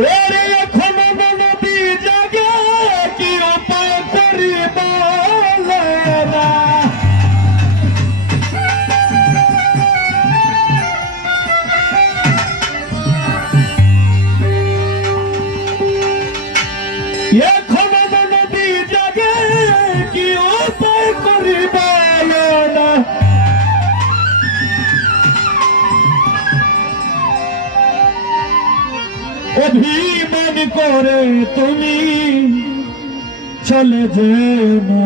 ওরে এখনো নদী জাগে কি উপায় করি বলে না। এখনো নদী জাগে কি উপায় করি বলে না। অভিমান করে তুমি চলে যেও না।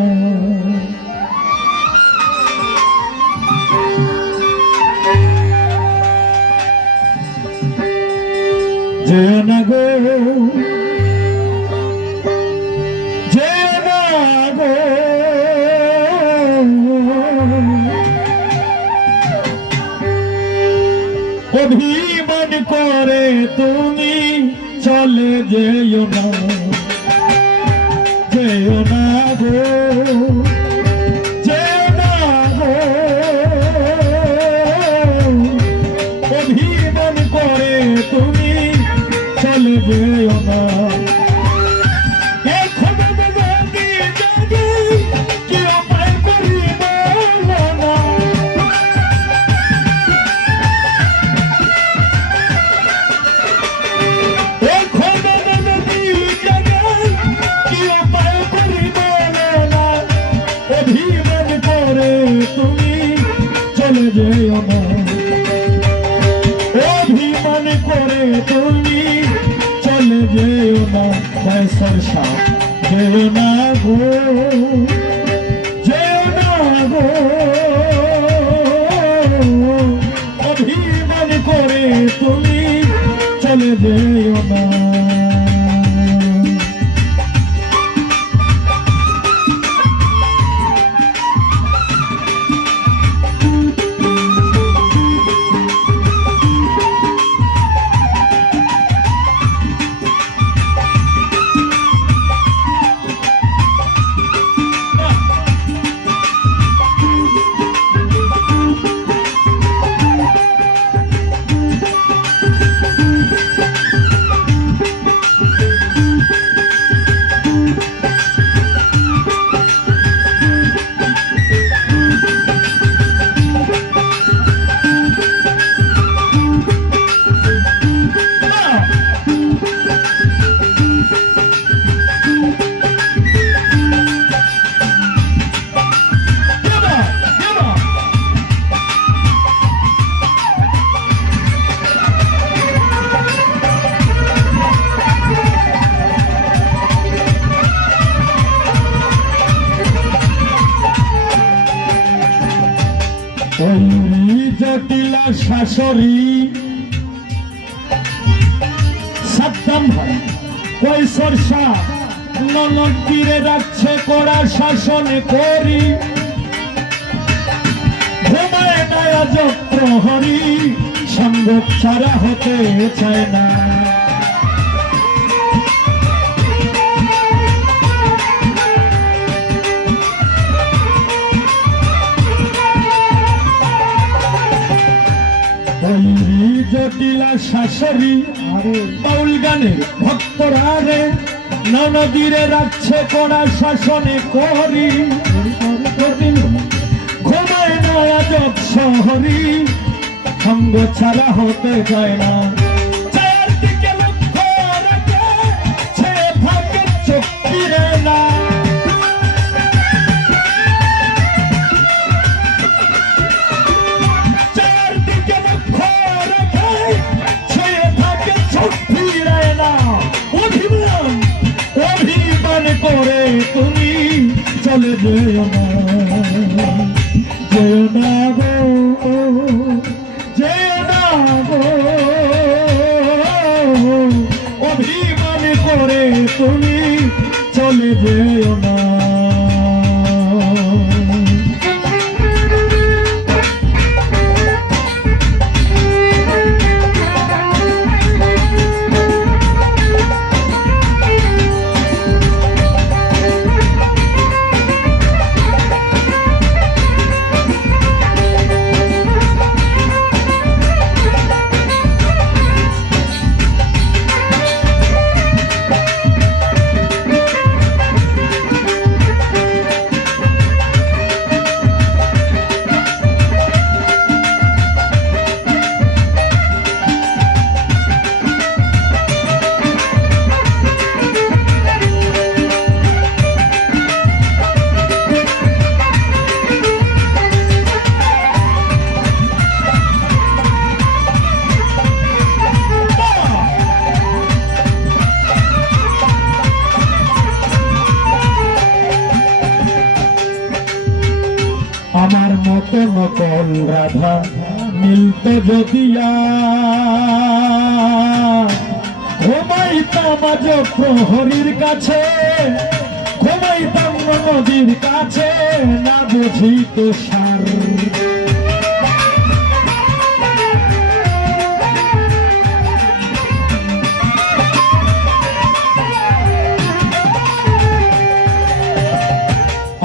যেও না গো, যেও না গো, অভিমান করে তুমি চলে যেও না, যেও না গো, যেও না গো, অভিমান করে তুমি চলে যেও না। এখনো নদী জাগে কি উপায় করি বলো না। তুমি চলে যেও না, অভিমান করে তুমি চলে যেও না। সরসা যেও না গো, যেও না গো, অভিমান করে তুমি চলে যেও না। জটিলা শাশুড়ি সাদ্দাম ভাই কই সরসা ননদ তীরে রাখছে কড়া শাসনে করি। ঘুমায় না আজ প্রহরী সঙ্গ ছাড়া হতে চায় না। জটিলা শাশুড়ি বাউল গানে ভক্তরা রে ননদীরে রাখছে কড়া শাসনে করি। ঘুমায় না আজব শহরি সঙ্গ ছাড়া হতে যায় না। চারদিকে লক্ষ্য রাখে ছেড়ে থাকে চোখ ফিরে না। করে তুমি চলে যেও না, যেও না গো, যেও না গো, অভিমান করে তুমি চলে যেও না। নকল রাধা মিলত যদিয়া ঘুমাইতাম আজ প্রহরীর কাছে, ঘুমাইতাম নদীর কাছে, না বুঝিত সার।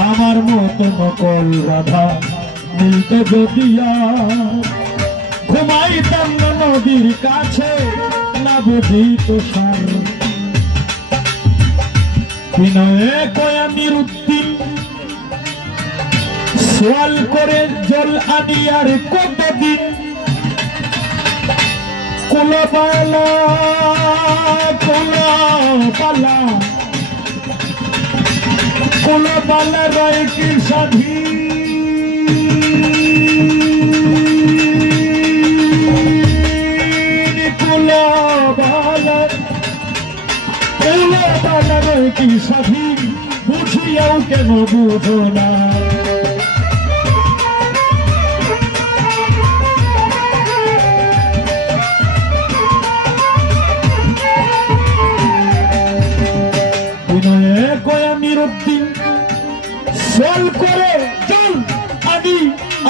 আমার মতো নকল রাধা মিলত যদিয়া ঘুমাইতাম নদীর কাছে, না বুঝিত সার। বিনয়ে কয়া নিরুদ্দিন সোয়াল করে জল আনি আর কতদিন কুলবালা কুলবালা কুলবালা রায় কি সাধী কি স্বাধীন বুঝিয়াও কেন বুঝো না। বিনয়ে কয়া নিরুদ্দিন সোয়াল করে চল আদি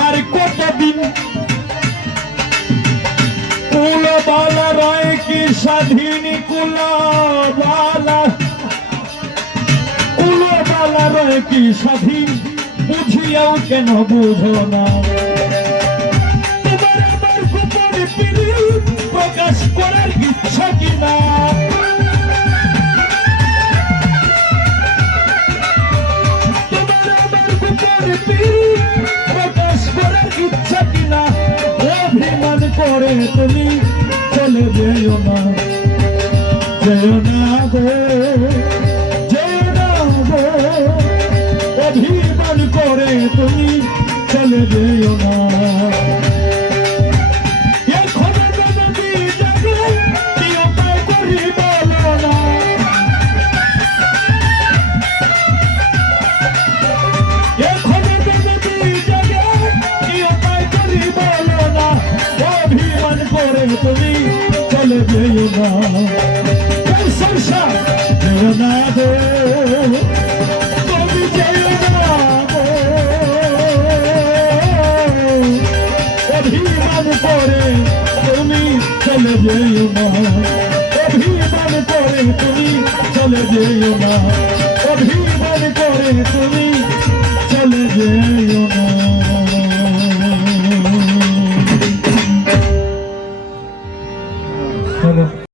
আর কতদিন কুলবালা রায় কি স্বাধীন কুলবালা কুলবালা রায় কি স্বাধীন বুঝিয়াও কেন বুঝো না। তোমার আমার গোপনে পিরিত প্রকাশ করার ইচ্ছা কিনা, তোমার আমার গোপনে পিরিত প্রকাশ করার ইচ্ছা কিনা, অভিমান করে তুমি চলে যেও না, যেও না গো, যেও না গো, অভিমান করে তুমি চলে যেও না। এখন যদি যাবে কি উপায় করি বলো না, এখন যদি যাবে কি উপায় করি বলো না, অভিমান করে তুমি চলে যেও না। যেও না গো, তুমি যেও না গো, অভিমান করে তুমি চলে যেও না, অভিমান করে তুমি চলে যেও না, অভিমান করে তুমি চলে যেও